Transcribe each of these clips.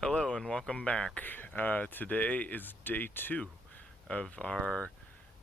Hello and welcome back. Today is day 2 of our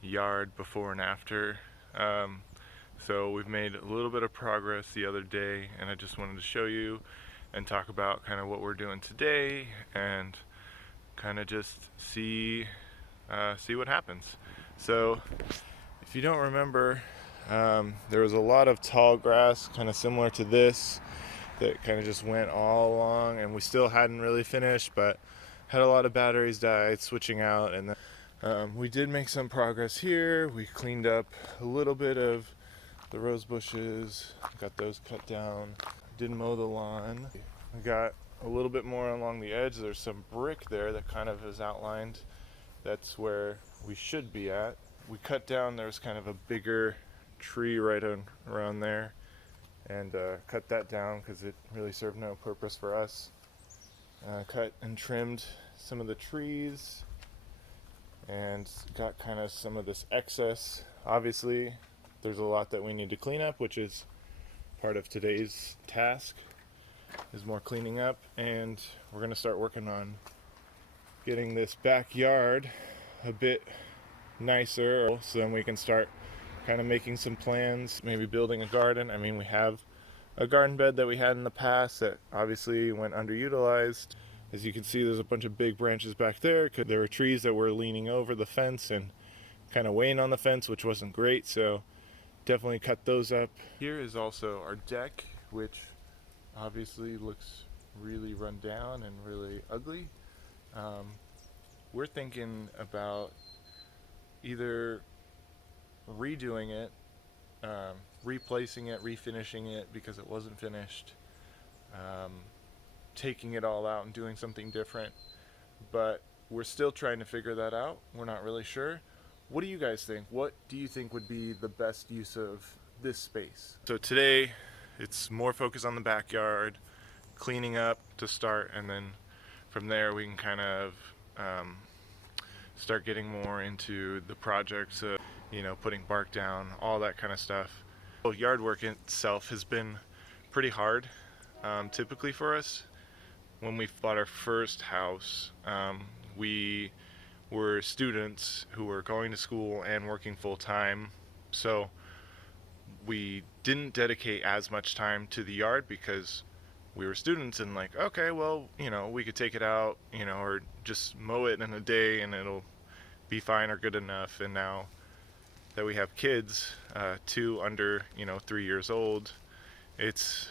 yard before and after. So we've made a little bit of progress the other day, and I just wanted to show you and talk about kind of what we're doing today and kind of just see what happens. So if you don't remember, there was a lot of tall grass kind of similar to this that kind of just went all along, and we still hadn't really finished, but had a lot of batteries died switching out. And then we did make some progress here. We cleaned up a little bit of the rose bushes, got those cut down, didn't mow the lawn. We got a little bit more along the edge. There's some brick there that kind of is outlined. That's where we should be at. We cut down, there's kind of a bigger tree right around there, and cut that down because it really served no purpose for us. Cut and trimmed some of the trees and got kind of some of this excess. Obviously, there's a lot that we need to clean up, which is part of today's task, is more cleaning up, and we're going to start working on getting this backyard a bit nicer, so then we can start kind of making some plans, maybe building a garden. I mean, we have a garden bed that we had in the past that obviously went underutilized. As you can see, there's a bunch of big branches back there because there were trees that were leaning over the fence and kind of weighing on the fence, which wasn't great, so definitely cut those up. Here is also our deck, which obviously looks really run down and really ugly. We're thinking about either redoing it, replacing it, refinishing it because it wasn't finished, taking it all out and doing something different, but we're still trying to figure that out. We're not really sure. What do you guys think? What do you think would be the best use of this space? So today it's more focused on the backyard, cleaning up to start, and then from there we can kind of start getting more into the projects of, putting bark down, all that kind of stuff. Well, yard work itself has been pretty hard, typically for us. When we bought our first house, we were students who were going to school and working full time, so we didn't dedicate as much time to the yard because we were students and like, okay, well, we could take it out, or just mow it in a day and it'll be fine or good enough. And now that we have kids, 2 under 3 years old, it's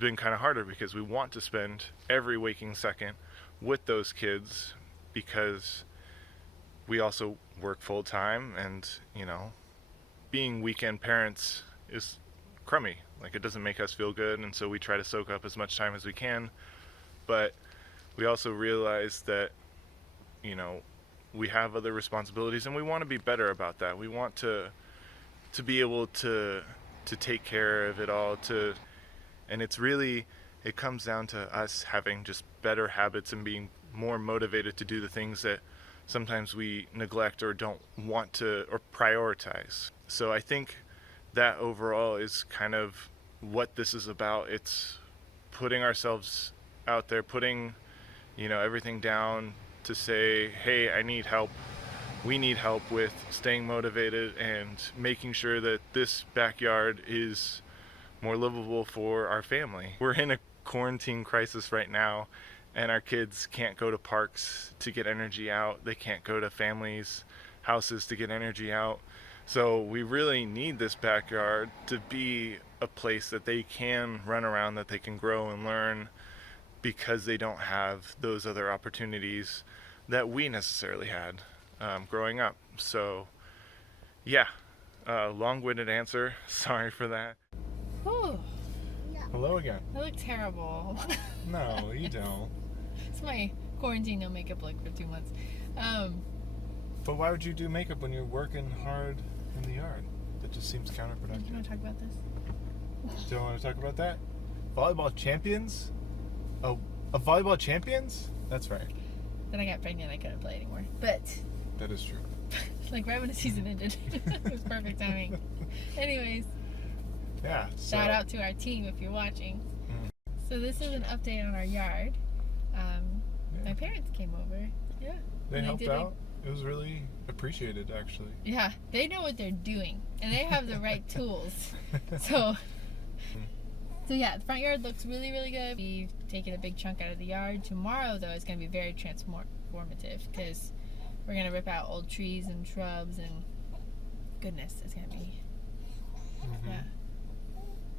been kind of harder because we want to spend every waking second with those kids because we also work full time, and being weekend parents is crummy. Like, it doesn't make us feel good, and so we try to soak up as much time as we can. But we also realize that we have other responsibilities, and we want to be better about that. We want to be able to take care of it all, and it comes down to us having just better habits and being more motivated to do the things that sometimes we neglect or don't want to or prioritize. So I think that overall is kind of what this is about. It's putting ourselves out there, putting everything down to say, hey, I need help. We need help with staying motivated and making sure that this backyard is more livable for our family. We're in a quarantine crisis right now, and our kids can't go to parks to get energy out. They can't go to families' houses to get energy out. So we really need this backyard to be a place that they can run around, that they can grow and learn, because they don't have those other opportunities that we necessarily had growing up. So yeah, long-winded answer. Sorry for that. Whew, Hello again. I look terrible. No, you don't. It's my quarantine no makeup look for 2 months. But why would you do makeup when you're working hard in the yard? That just seems Do you counterproductive. want to talk about this? Do you want to talk about that? Volleyball champions? Oh, a volleyball champions? That's right. Then I got pregnant. I couldn't play anymore. But That is true. like right when the season ended, it was perfect timing. Anyways, Yeah. So, shout out to our team if you're watching. So this is an update on our yard. parents came over. Yeah. They And helped did a- out. It was really appreciated, actually. Yeah, they know what they're doing, and they have the right tools. So yeah, the front yard looks really, really good. We've taken a big chunk out of the yard. Tomorrow, though, is going to be very transformative because we're going to rip out old trees and shrubs, and goodness, it's going to be, yeah.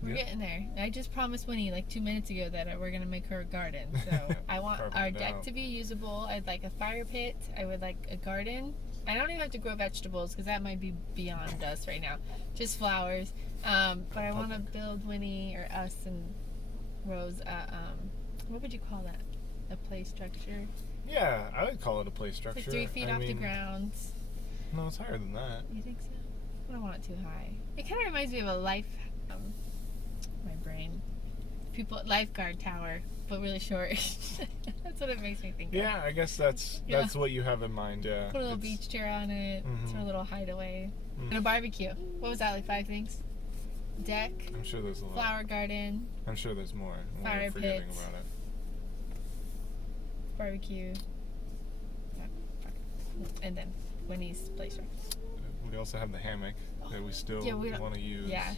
We're Yeah. getting there. I just promised Winnie like 2 minutes ago that we're going to make her a garden. So I want Carving our it deck out. to be usable. I'd like a fire pit. I would like a garden. I don't even have to grow vegetables because that might be beyond us right now. Just flowers. But I want to build Winnie or us and Rose what would you call that? A play structure? Yeah, I would call it a play It's structure. like 3 feet I off the mean, ground. No, it's higher than that. You think so? I don't want it too high. It kind of reminds me of a my brain. Lifeguard tower, but really short. That's what it makes me think of. Yeah, I guess that's Yeah. what you have in mind. Yeah. Put a little It's- beach chair on it. It's Mhm. our little hideaway. Mm. And a barbecue. What was that, like 5 things? Deck, I'm sure there's a lot. flower garden, I'm sure there's more. Fire We're forgetting pit. about it. barbecue. And then Winnie's play structure. We also have the hammock that we still Yeah, we don't- want to use. Yeah.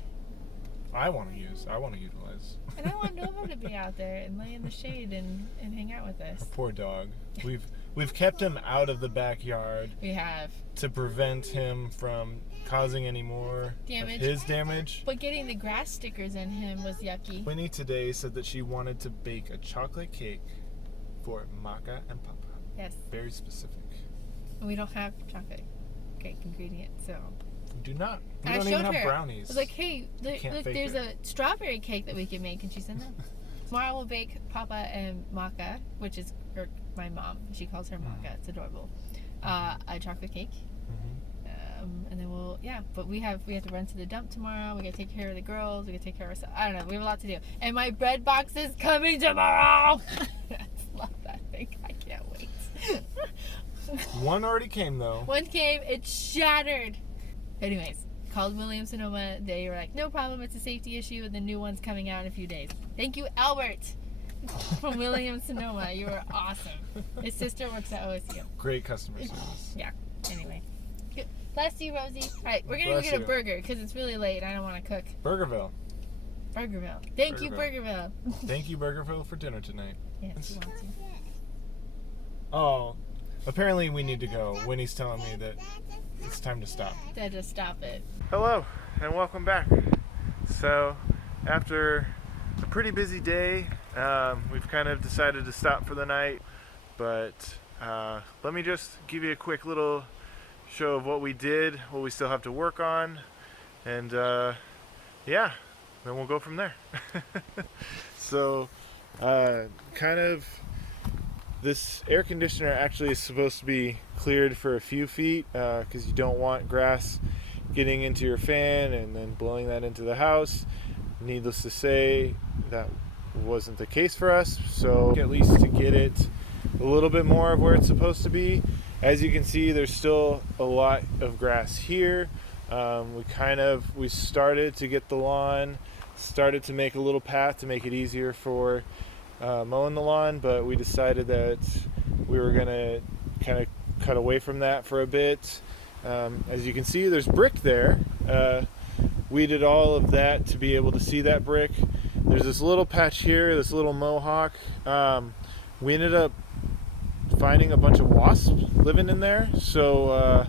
I want to use. I want to utilize. And I want Nova to be out there and lay in the shade and hang out with us. Our poor dog. We've kept him out of the backyard We have. to prevent him from causing any more Damage. of his damage. But getting the grass stickers in him was yucky. Winnie today said that she wanted to bake a chocolate cake for Maka and Papa. Yes. Very specific. And we don't have chocolate cake ingredients, so. We do not. We And I don't even showed have her. brownies. I was like, hey, can't look, fake there's it. a strawberry cake that we can make. And she said no. Tomorrow we'll bake Papa and Maka, which is my mom. She calls her Maka. It's adorable. A chocolate cake. Mhm. And then but we have to run to the dump tomorrow. We gotta take care of the girls. We gotta take care of ourselves. I don't know. We have a lot to do. And my bread box is coming tomorrow. I love that thing. I can't wait. One already came though. One came, it shattered. Anyways, called Williams Sonoma. They were like, no problem, it's a safety issue, and the new one's coming out in a few days. Thank you, Albert, from Williams Sonoma. You were awesome. His sister works at OSU. Great customer service. Yeah. Anyway. Good. Bless you, Rosie. All right, we're gonna Bless go get a you. burger because it's really late. I don't want to cook. Burgerville. Burgerville. Thank you, Burgerville. Burgerville. Thank you, Burgerville, for dinner tonight. Yes, you want to. Oh, apparently we need to go. Winnie's telling me that it's time to stop. Dad, just stop it. Hello and welcome back. So after a pretty busy day, we've kind of decided to stop for the night, but let me just give you a quick little show of what we did, what we still have to work on, and yeah, then we'll go from there. So kind of this air conditioner actually is supposed to be cleared for a few feet because you don't want grass getting into your fan and then blowing that into the house. Needless to say, that wasn't the case for us, so at least to get it a little bit more of where it's supposed to be. As you can see, there's still a lot of grass here. We started to get the lawn, started to make a little path to make it easier for mowing the lawn, but we decided that we were gonna kind of cut away from that for a bit. As you can see, there's brick there. We did all of that to be able to see that brick. There's this little patch here, this little mohawk. We ended up finding a bunch of wasps living in there, so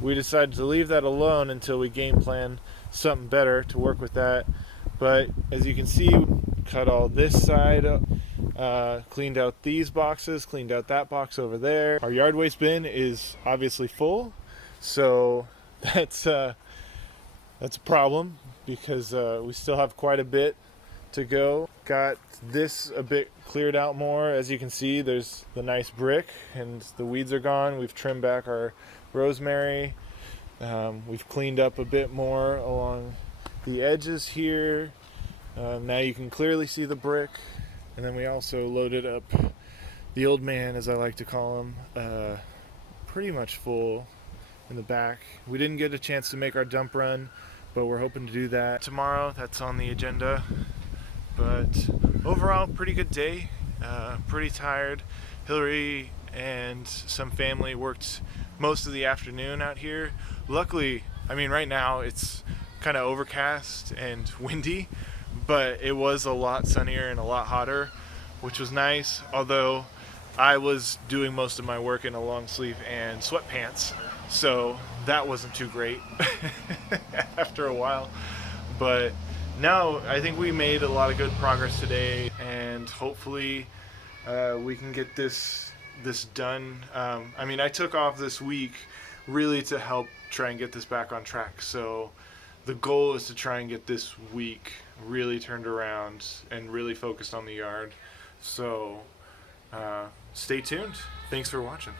we decided to leave that alone until we game plan something better to work with that. But as you can see, cut all this side up, cleaned out these boxes, cleaned out that box over there. Our yard waste bin is obviously full, so that's a problem because we still have quite a bit to go. Got this a bit cleared out more. As you can see, there's the nice brick and the weeds are gone. We've trimmed back our rosemary. We've cleaned up a bit more along the edges here. Now you can clearly see the brick. And then we also loaded up the old man, as I like to call him, pretty much full in the back. We didn't get a chance to make our dump run, but we're hoping to do that tomorrow. That's on the agenda. But overall, pretty good day. pretty tired. Hillary and some family worked most of the afternoon out here. Luckily, I mean, right now it's kind of overcast and windy, but it was a lot sunnier and a lot hotter, which was nice. Although I was doing most of my work in a long sleeve and sweatpants, so that wasn't too great after a while. But no, I think we made a lot of good progress today, and hopefully we can get this done. I mean, I took off this week really to help try and get this back on track. So the goal is to try and get this week really turned around and really focused on the yard. So stay tuned. Thanks for watching.